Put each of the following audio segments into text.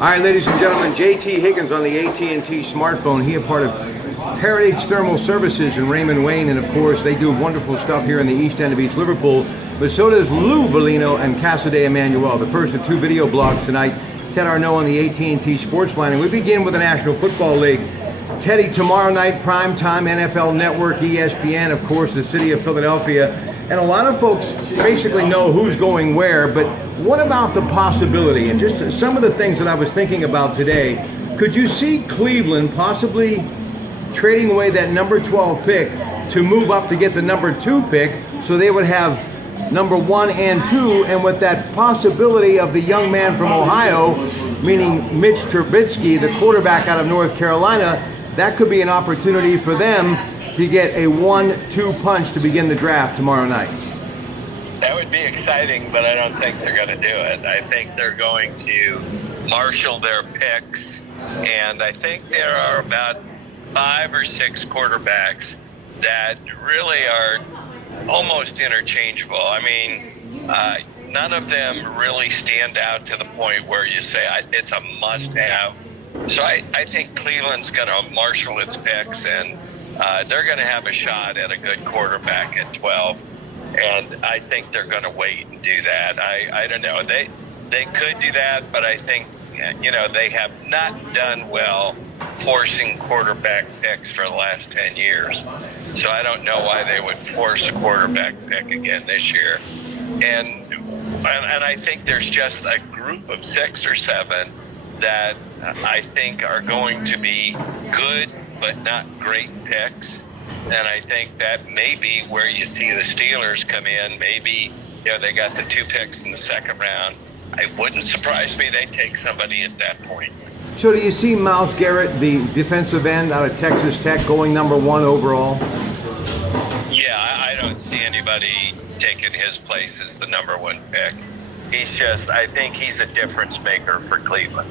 All right, ladies and gentlemen, JT Higgins on the AT&T smartphone. He a part of Heritage Thermal Services in Raymond Wayne, and of course they do wonderful stuff here in the East End of East Liverpool, but so does Lou Valino and Cassaday Emmanuel, the first of two video blogs tonight. Ted Arnaud on the AT&T Sports Line, and we begin with the National Football League. Teddy, tomorrow night, prime time, NFL Network, ESPN, of course, the city of Philadelphia, and a lot of folks basically know who's going where, but what about the possibility, and just some of the things that I was thinking about today, could you see Cleveland possibly trading away that number 12 pick to move up to get the number 2 pick, so they would have number 1 and 2, and with that possibility of the young man from Ohio, meaning Mitch Trubisky, the quarterback out of North Carolina, that could be an opportunity for them to get a 1-2 punch to begin the draft tomorrow night. That would be exciting, but I don't think they're going to do it. I think they're going to marshal their picks, and I think there are about 5 or 6 quarterbacks that really are almost interchangeable. I mean, none of them really stand out to the point where you say it's a must-have. So I think Cleveland's going to marshal its picks, and they're going to have a shot at a good quarterback at 12. And I think they're going to wait and do that. I don't know. They could do that, but I think, they have not done well forcing quarterback picks for the last 10 years. So I don't know why they would force a quarterback pick again this year. And I think there's just a group of 6 or 7 that I think are going to be good but not great picks. And I think that may be where you see the Steelers come in. Maybe they got the 2 picks in the second round. It wouldn't surprise me they take somebody at that point. So do you see Myles Garrett, the defensive end out of Texas Tech, going number 1 overall? Yeah, I don't see anybody taking his place as the number 1 pick. I think he's a difference maker for Cleveland.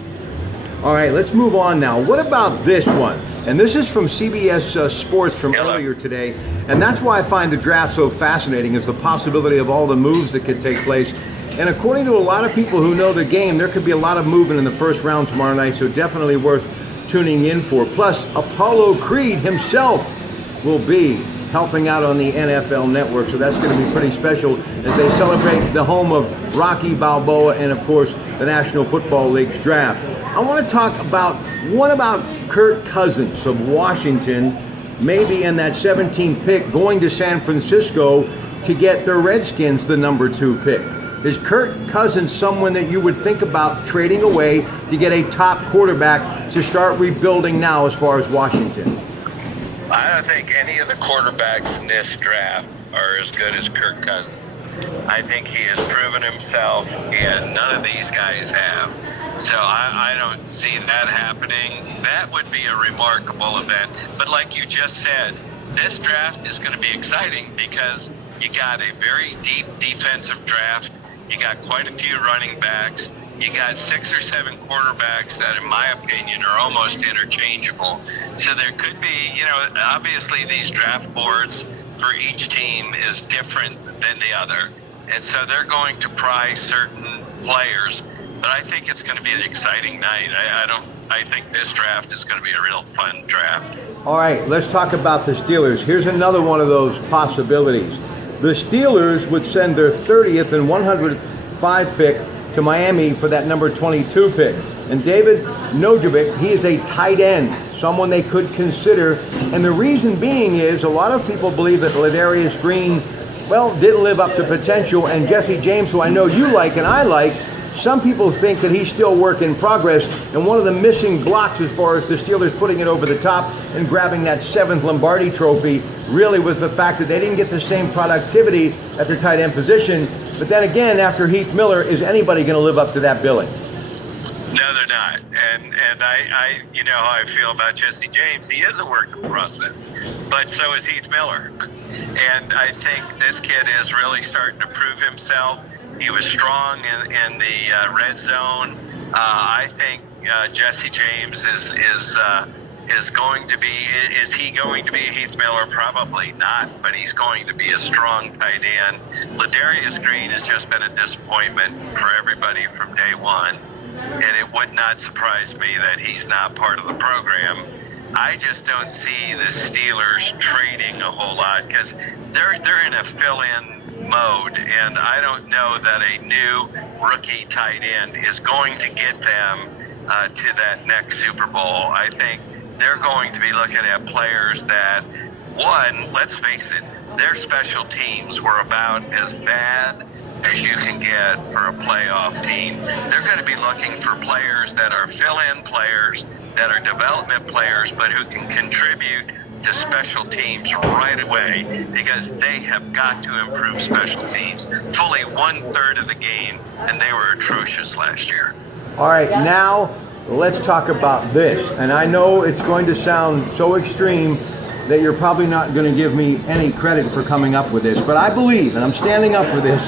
All right, let's move on now. What about this one? And this is from CBS Sports from earlier today. And that's why I find the draft so fascinating, is the possibility of all the moves that could take place. And according to a lot of people who know the game, there could be a lot of movement in the first round tomorrow night, so definitely worth tuning in for. Plus, Apollo Creed himself will be helping out on the NFL Network, so that's going to be pretty special as they celebrate the home of Rocky Balboa and, of course, the National Football League's draft. I want to talk about, what about Kirk Cousins of Washington, maybe in that 17th pick, going to San Francisco to get the Redskins the number 2 pick? Is Kirk Cousins someone that you would think about trading away to get a top quarterback to start rebuilding now as far as Washington? I don't think any of the quarterbacks in this draft are as good as Kirk Cousins. I think he has proven himself, and none of these guys have. So I don't see that happening. That would be a remarkable event. But like you just said, this draft is going to be exciting because you got a very deep defensive draft. You got quite a few running backs. You got 6 or 7 quarterbacks that, in my opinion, are almost interchangeable. So there could be, obviously these draft boards for each team is different than the other. And so they're going to prize certain players. But I think it's going to be an exciting night. I think this draft is going to be a real fun draft. All right, let's talk about the Steelers. Here's another one of those possibilities. The Steelers would send their 30th and 105 pick to Miami for that number 22 pick. And David Njovic, he is a tight end, someone they could consider. And the reason being is a lot of people believe that Ladarius Green, didn't live up to potential. And Jesse James, who I know you like and I like, some people think that he's still work in progress, and one of the missing blocks as far as the Steelers putting it over the top and grabbing that 7th Lombardi trophy really was the fact that they didn't get the same productivity at their tight end position. But then again, after Heath Miller, is anybody going to live up to that billing? No, they're not. And I you know how I feel about Jesse James. He is a work in process, but so is Heath Miller. And I think this kid is really starting to prove himself. He was strong in the red zone. I think Jesse James is going to be. Is he going to be Heath Miller? Probably not, but he's going to be a strong tight end. Ladarius Green has just been a disappointment for everybody from day one. and it would not surprise me that he's not part of the program. I just don't see the Steelers trading a whole lot because they're in a fill-in mode, and I don't know that a new rookie tight end is going to get them to that next Super Bowl. I think they're going to be looking at players that, one, let's face it, their special teams were about as bad as you can get for a playoff team. They're going to be looking for players that are fill-in players, that are development players, but who can contribute to special teams right away, because they have got to improve special teams. Fully 1/3 of the game, and they were atrocious last year. All right, now let's talk about this. And I know it's going to sound so extreme that you're probably not going to give me any credit for coming up with this, but I believe, and I'm standing up for this,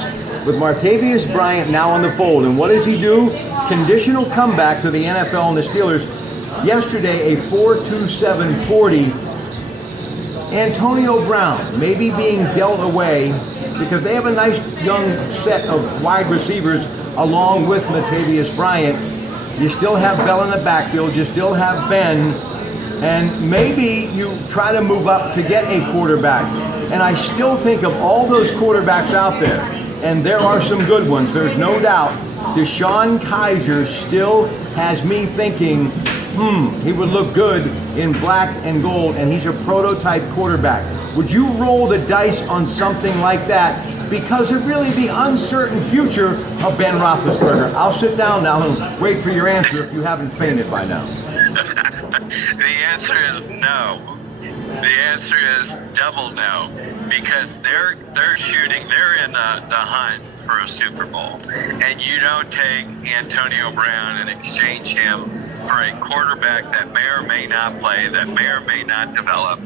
with Martavis Bryant now on the fold. And what does he do? Conditional comeback to the NFL and the Steelers. Yesterday, a 4.27 40. Antonio Brown maybe being dealt away because they have a nice young set of wide receivers along with Martavis Bryant. You still have Bell in the backfield. You still have Ben. And maybe you try to move up to get a quarterback. And I still think of all those quarterbacks out there, and there are some good ones, there's no doubt. DeShone Kizer still has me thinking, he would look good in black and gold, and he's a prototype quarterback. Would you roll the dice on something like that because of really the uncertain future of Ben Roethlisberger? I'll sit down now and wait for your answer if you haven't fainted by now. The answer is no. The answer is double no, because they're shooting, they're in the hunt for a Super Bowl, and you don't take Antonio Brown and exchange him for a quarterback that may or may not play, that may or may not develop.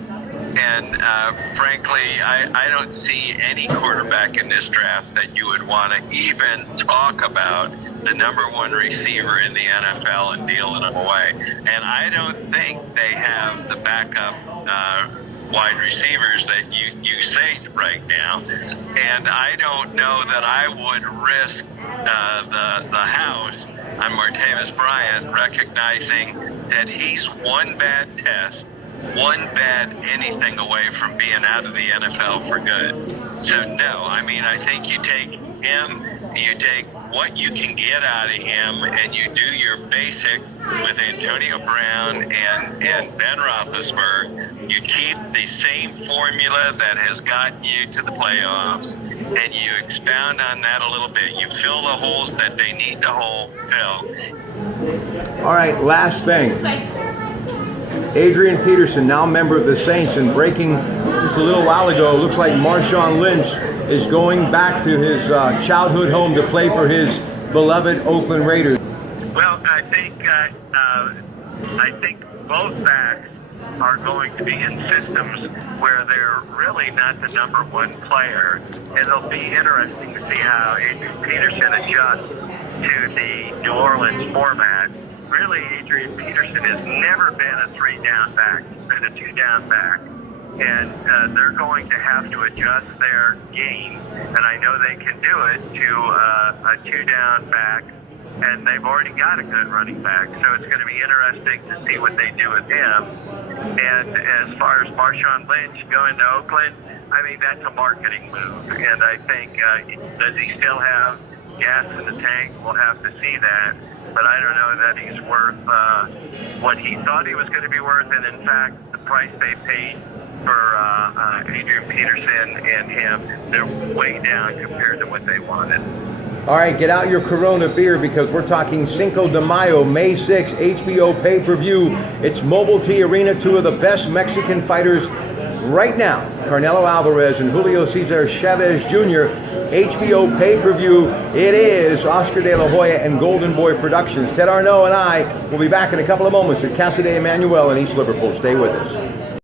And frankly, I don't see any quarterback in this draft that you would want to even talk about the #1 receiver in the NFL and dealing him away. And I don't think they have the backup wide receivers that you say right now. And I don't know that I would risk the house on Martavis Bryant, recognizing that he's one bad test, one bad anything away from being out of the NFL for good. So no, I mean, I think you take him, you take what you can get out of him, and you do your basic with Antonio Brown and Ben Roethlisberger. You keep the same formula that has gotten you to the playoffs, and you expound on that a little bit. You fill the holes that they need to fill. All right, last thing. Adrian Peterson, now member of the Saints, and breaking just a little while ago, looks like Marshawn Lynch is going back to his childhood home to play for his beloved Oakland Raiders. Well, I think both backs are going to be in systems where they're really not the #1 player, and it'll be interesting to see how Adrian Peterson adjusts to the New Orleans format. Really, Adrian Peterson has never been a 3-down back. He's been a 2-down back. And they're going to have to adjust their game, and I know they can do it, to a 2-down back, and they've already got a good running back, so it's going to be interesting to see what they do with him. And as far as Marshawn Lynch going to Oakland, I mean, that's a marketing move, and I think, does he still have gas in the tank? We'll have to see that. But I don't know that he's worth what he thought he was going to be worth, and in fact, the price they paid for Adrian Peterson and him, they're way down compared to what they wanted. All right, get out your Corona beer because we're talking Cinco de Mayo, May 6th, HBO pay-per-view. It's Mobile T Arena, two of the best Mexican fighters right now, Canelo Alvarez and Julio Cesar Chavez Jr. HBO pay-per-view. It is Oscar De La Hoya and Golden Boy Productions. Ted Arnaud and I will be back in a couple of moments at Casa de Emmanuel in East Liverpool. Stay with us.